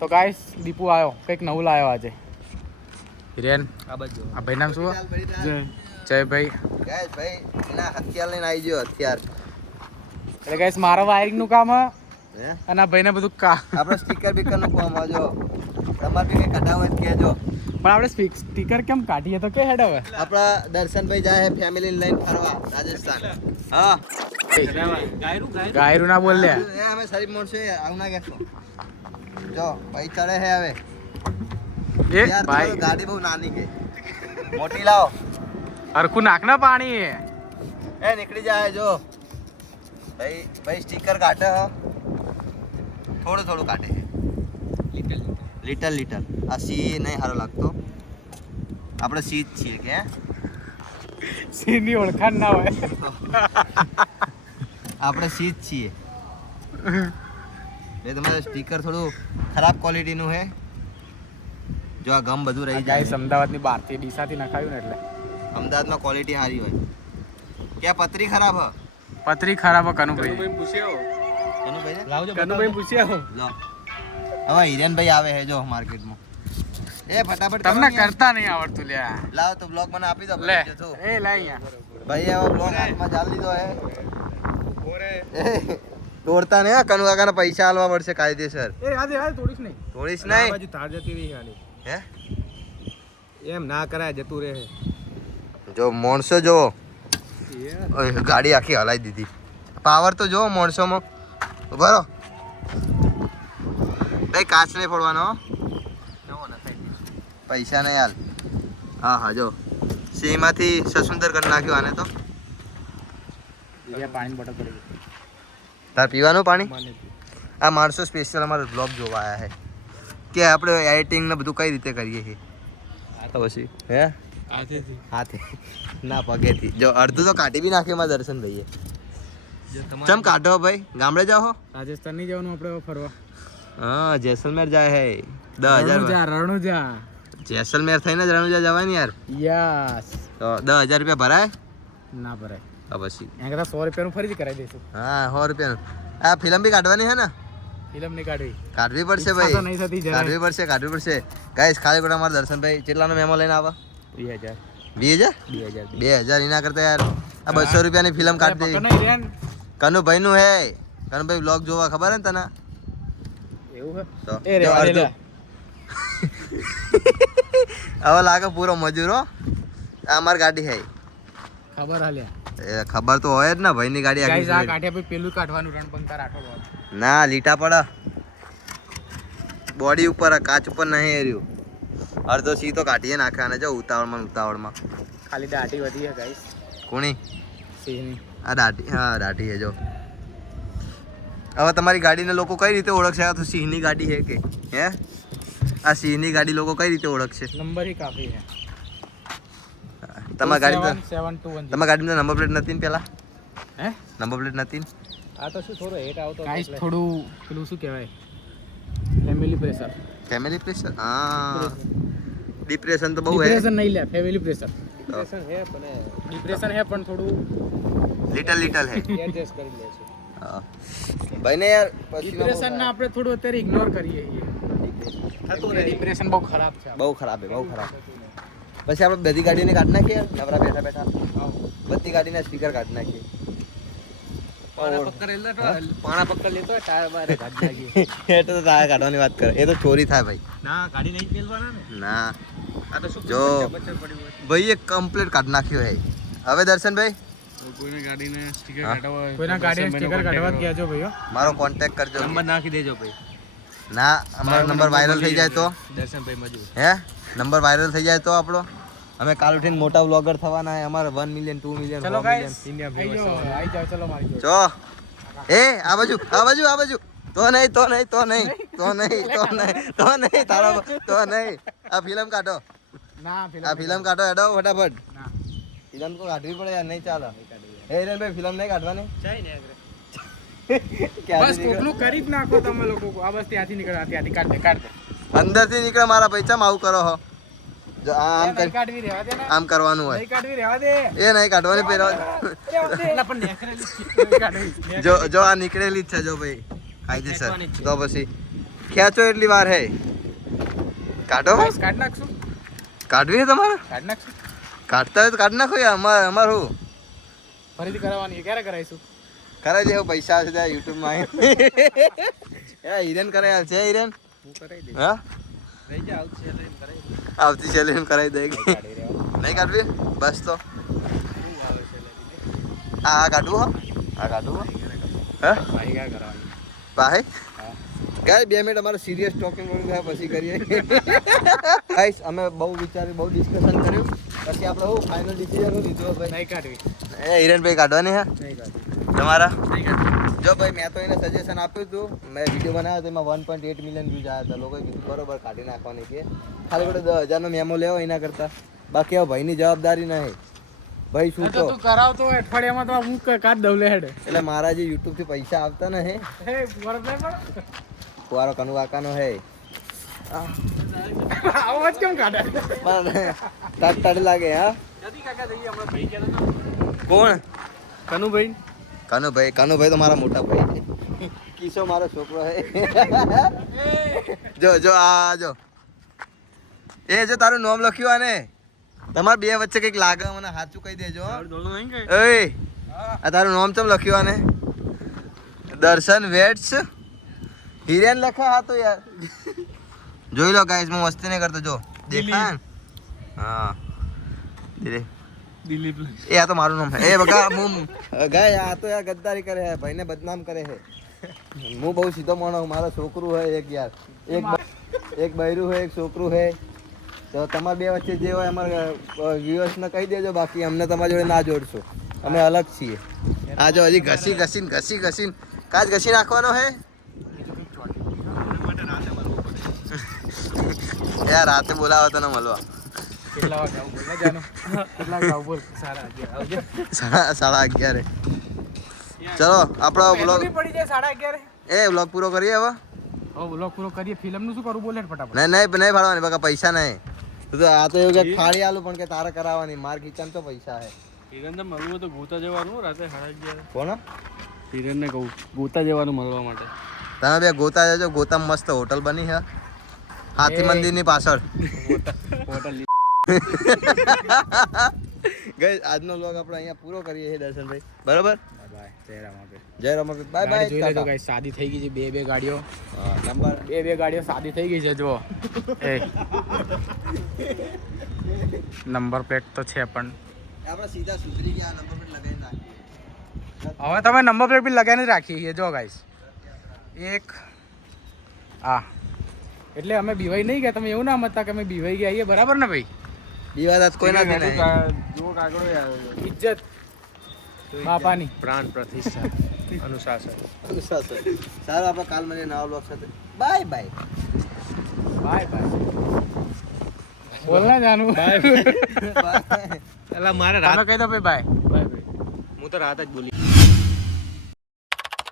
તો ગાઈસ દીપુ આવ્યો, કંઈક નવું લાવ્યો આજે. હિરેન આ બાજુ આ ભાઈ નામ શું? જય ભાઈ. ગાઈસ ભાઈ એના હથિયાર લઈને આવી ગયો હથિયાર. એટલે ગાઈસ મારા વાયરિંગ નું કામ હે હે અને આ ભાઈને બધું કામ. આપણે સ્ટીકર બીકર નું કામ આજો. તમારે બી કઈ કઢાવ હોય કહેજો. પણ આપણે સ્ટીકર કેમ કાઢીએ તો કે હેડ હવે આપણા દર્શનભાઈ જાય છે ફેમિલી લઈને ફરવા રાજસ્થાન. હા ગાયરું ના બોલ લે. એ અમે શરીફ મોડશે આવું ના કહેતો. જો ભાઈ ચડે છે હવે. એ યાર ભાઈ તમારી ગાડી બહુ નાની છે. મોટી લાવો. હરખું નાખ ના પાણી. એ નીકળી જાય જો. ભાઈ ભાઈ સ્ટીકર કાઢે હ. થોડું થોડું કાઢે લીટલ આ સી નહીં સારો લાગતો. આપણે સી જ છીએ કે સીની ઓળખાણ ના હોય. આપણે સી જ છીએ. એ તમારે સ્ટીકર થોડું ખરાબ ક્વોલિટીનું છે. જો આ ગમ બધું રહી જાય. અમદાવાદની બહારથી ડીસાથી નખાયું ને એટલે અમદાવાદમાં ક્વોલિટી સારી હોય. ક્યાં પતરી ખરાબ હ? પતરી ખરાબ કનુભાઈ કનુભાઈ પૂછ્યો લો. હવે હિરેનભાઈ આવે છે જો માર્કેટમાં. એ ફટાફટ તમને કરતા નહીં આવડતું લ્યા. લાવ તો બ્લોગ મને આપી દો. લે એ લે અહીંયા ભાઈ હવે બ્લોગ હાથમાં ચાલ લીધો હે. તોડતા ને કનુ કાકાના પૈસા આલવા પડશે કાયદેસર. એ આજે તોડીશ નહીં. તોડીશ નહીં. બાજુ તાર જતી રહી આની. હે એમ ના કરાય જતું રહે. જો માણસો જો ગાડી આખી હલાવી દીધી. પાવર તો જો માણસોમાં. બરો ભાઈ કાચ નહીં ફોડવાનો. પૈસા નહીં હાલ. હા હા જો સીમાંથી સસુંદર કરી નાખ્યો આને તો. પાણી બોટલ પડી ગઈ. તાર પીવાનું પાણી. આ માણસો સ્પેશિયલ અમારો બ્લોગ જોવા આવ્યા છે કે આપણે એડિટિંગ ને બધું કઈ રીતે કરીએ છીએ. તો પછી હે હાથે ના પગેથી. જો અડધું તો કાઢી બી નાખ્યું મારા દર્શન ભાઈએ. ચમ કાઢો ભાઈ? ગામડે જાઓ? રાજસ્થાન નહીં જવાનું આપણે ફરવા. હા જેસલમેર જાય હે. 10,000 રણુજા જેસલમેર થઈને જ રણુજા જવાય ને યાર. યસ. તો 10,000 રૂપિયા ભરાય ના ભરાય. તો પછી એના કરતા 100 રૂપિયાનું ફરીથી કરાવી દઈશું. હા 100 રૂપિયાનું. આ ફિલ્મ બી કાઢવાની છે ને? ફિલ્મ નહીં કાઢવી. કાઢવી પડશે ઈચ્છા તો નહીં ભાઈ. થતી જરાય. કાઢવી પડશે. ગાઈસ ખાલી ખોટા મારા દર્શનભાઈ કેટલાનો મેમો લઈને આવા? 2000 2,000 એના કરતા યાર આ 200 રૂપિયાની ફિલ્મ કાઢી દે. કનુભાઈ નું હે. કનુભાઈ વ્લોગ જોવા ખબર હે ને તને? એવું હે તો એ રે જો વાલે અડધું. હવે લાગે પૂરો મજૂરો. આ અમારી ગાડી હે. ખબર હાલ્યા એ ખબર તો હોય જ ને ભાઈની ગાડી ગાઈસ આ આખી. કાઠે પછી પેલું કાઢવાનું રણપંખા રાઠોડ. ના લીટા પડ બોડી ઉપર કાચ ઉપર નહીં એર્યું. અડધો સી તો કાઢીએ નાખે અને જો ઉતાવળમાં ખાલી દાઢી વધી છે ગાઈસ કોની? સિંહની. આ દાઢી. હા દાઢી હે જો. હવે તમારી ગાડીને લોકો કઈ રીતે ઓળખશે? આ તો સિંહની ગાડી છે કે હે? આ સિંહની ગાડી લોકો કઈ રીતે ઓળખશે? નંબર ही કાફી है. તમારી ગાડી 721. તમારી ગાડીમાં નંબર પ્લેટ નથી ને પેલા? હે નંબર પ્લેટ નથી ને? આ તો શું થોડો હેટ આવતો ગાઈસ થોડું પેલું શું કહેવાય ફેમિલી પ્રેશર. Family pressure. હા ડિપ્રેશન તો બહુ હે. ડિપ્રેશન નહીં લે ફેમિલી પ્રેશર. ડિપ્રેશન હે પણ ડિપ્રેશન હે પણ થોડું લિટલ હે. એડજસ્ટ કરી લે છે. હા ભાઈ ને યાર ડિપ્રેશન ને આપણે થોડું અત્યારે ઇગ્નોર કરીએ છીએ. ડિપ્રેશન બહુ ખરાબ છે. બહુ ખરાબ હે બહુ ખરાબ. પછી આપણે બધી ગાડીને કાઢી નાખીએ નવરા બેઠા બધી ગાડીના સ્પીકર કાઢી નાખીએ. પાણા પકડ લેતો ટાયર બારે કાઢ નાખી. એ તો તારે કાઢવાની વાત કરે. એ તો ચોરી થાય ભાઈ. ના ગાડી નહીં પેલવાના ને. ના આ તો શું જો બચ્ચર પડ્યું હોય. ભાઈ એ કમ્પ્લીટ કાઢી નાખ્યો હે. હવે દર્શનભાઈ કોઈની ગાડીને સ્ટીકર હા. કાઢવા હોય કોઈના ગાડીને સ્ટીકર કાઢવા જ કહેજો ભાઈઓ. મારો કોન્ટેક્ટ કરજો. નંબર નાખી દેજો ભાઈ. ના અમારો નંબર વાયરલ થઈ જાય તો દર્શનભાઈ મજૂર. હે નંબર વાયરલ થઈ જાય તો આપણો અમે કાલ ઉઠીને મોટા વ્લોગર થવાના હે. અમારે 1 મિલિયન 2 મિલિયન ચલો 4 ગાઈસ મિલિયન. આઈ જાઓ ચલો મારી જોડે. જો એ આ બાજુ તો નહીં તારો તો નહીં. આ ફિલ્મ કાઢો. ના આ ફિલ્મ કાઢો હેડો ફટાફટ. ના ફિલ્મ તો કાઢવી પડે યાર નહીં ચાલે. હે હિરેનભાઈ ફિલ્મ નહીં કાઢવાની? જાય ને આગળ. બસ કોકનું કરી જ નાખો તમે લોકો. આ બસ ત્યાંથી નીકળો ત્યાંથી કાઢ દે. અંદરથી નીકળે મારા પૈસા આવું કરો હો. જો આમ નહીં કાઢવી રહેવા દે ને. આમ કરવાનું હોય. નહીં કાઢવી રહેવા દે. એ નહીં કાઢવાની પહેરવા. એટલે પણ નેકરેલી નહીં કાઢવી. જો આ નીકળેલી જ છે જો ભાઈ કાયદેસર. તો પછી ખેંચો એટલી વાર હે કાઢો બસ કાઢ નાખશું કાઢવી છે તમારે કાઢ નાખશું કાઢતા હોય તો કાઢ નાખો યાર અમાર હું ફરીથી કરાવવાની ક્યારે કરાવીશું કરાવી દે પૈસા આવશે ત્યાં યુટ્યુબમાં હિરેન કરાય છે હિરેન હું કરાવી દઈશ હા રહી જા આવતી છે એટલે એમ કરાવી દઈશ આવતી છે એમ કરાવી દે નહીં કાઢવી બસ તો શું આવે છે એટલે આ કાઢવું હો આ કાઢવું હો હા ભાઈ ક્યાં કરાવવાની ભાઈ ગાય 2 મિનિટ અમારે સિરિયસ ટોકિંગ પછી કરીએ ગાઈસ અમે બહુ વિચારી બહુ ડિસ્કશન કર્યું પછી આપણે હું ફાઇનલ ડિસિઝન લીધો ભાઈ નહીં કાઢવી એ હિરેનભાઈ કાઢવાની હે નહીં કાઢવી તમારા નહીં કાઢવી જો ભાઈ મેં તો એને સજેશન આપ્યું હતું મેં વિડીયો બનાવ્યો તો એમાં 1.8 મિલિયન વ્યૂઝ આવ્યા હતા લોકોએ કીધું બરોબર કાઢી નાખવાની કે ખાલી ખોટો 10,000 નો મેમો લેવો એના કરતા બાકી હવે ભાઈની જવાબદારી નહીં ભાઈ શું તો તો તું કરાવતો હોય અઠવાડિયામાં તો હું કાઢ દઉં લે હેડ એટલે મારા જે યુટ્યુબ થી પૈસા આવતા ને હે હે બરાબર નહીં પણ કુવારો કનુ કાકાનો હે આવાજ કેમ કાઢે પણ તડ લાગે હા જલ્દી કાકા જઈએ હમણાં ભાઈ ગયા કોણ કનુભાઈ કનુભાઈ તો મારા મોટા ભાઈ છે કિસો મારો છોકરો હે જો આ જો એ જો તારું નામ લખ્યું આને તમારે બે વચ્ચે કંઈક લાગે મને સાચું કહી દેજો દોડો નહીં કઈ ઓય આ તારું નામ ચમ લખ્યું આને દર્શન વેટ્સ હિરેન લખા હા તો યાર જોઈ લો ગાઈસ હું મસ્તી નહીં કરતો જો દેખા ને? હા દિલીપ એ આ તો મારું નામ હે એ બકા હું ગાય આ તો યાર ગદ્દારી કરે હે ભાઈને બદનામ કરે હે હું બહુ સીધો માણસ હું મારો છોકરું હે એક યાર એક બૈરું હે એક છોકરું હે તો તમારા બે વચ્ચે જે હોય અમારા વ્યુઅર્સને કહી દેજો બાકી અમને તમારી જોડે ના જોડશો અમે અલગ છીએ આ જો હજી ઘસી કાચ ઘસી નાખવાનો હે યાર રાતે બોલાવો તને મળવા કેટલા વાગે આવું બોલ ને જાનો કેટલા વાગે આવું બોલ સારા આવજો 11:30 ચલો આપણો બ્લોગ પડી જાય 11:30 એ બ્લોગ પૂરો કરીએ હવે બ્લોગ પૂરો કરીએ ફિલ્મ નું શું કરવું બોલે ફટાફટ નહીં ફાળવાની બકા પૈસા નહીં તું તો આ તો એવું કે ફાળી આલું પણ કે તારે કરાવવાની માર કિચન તો પૈસા હે હિરન તો મળવું તો ગોતા જવાનું રાતે 11:30 કોણ હિરન ને કહું ગોતા જવાનું મળવા માટે તમે બે ગોતા જજો ગોતા મસ્ત હોટલ બની છે હાથી મંદિર ની પાછળ હોટલ ગઈ આજનો વ્લોગ આપણે અહીંયા પૂરો કરીએ છીએ દર્શનભાઈ બરાબર બાય જય રામાભાઈ જય રમાભાઈ બાય બાય જોઈ લેજો ગાઈસ શાદી થઈ ગઈ છે બે ગાડીઓ નંબર બે ગાડીઓ શાદી થઈ ગઈ છે જો એ નંબર પ્લેટ તો છે પણ આપણે સીધા સુધરી ગયા નંબર પ્લેટ લગાવીને નાખીએ હવે તમે નંબર પ્લેટ બી લગાવીને જ રાખીએ છીએ જો ગાઈસ એક આ એટલે અમે બીવાઈ નહીં ગયા તમે એવું ના મતતા કે અમે બીવાઈ ગયા છીએ બરાબર ને ભાઈ દીવાદાત કોઈ ના દે જો કાગળો ઇજ્જત બાપાની પ્રાણ પ્રતિષ્ઠા અનુશાસન સારું આપણે કાલ મળીએ નવા બ્લોગ સાથે બાય બાય બોલ ના જાનું એટલે મારે રાત તમે કહી દો ભાઈ બાય હું તો રાત જ બોલી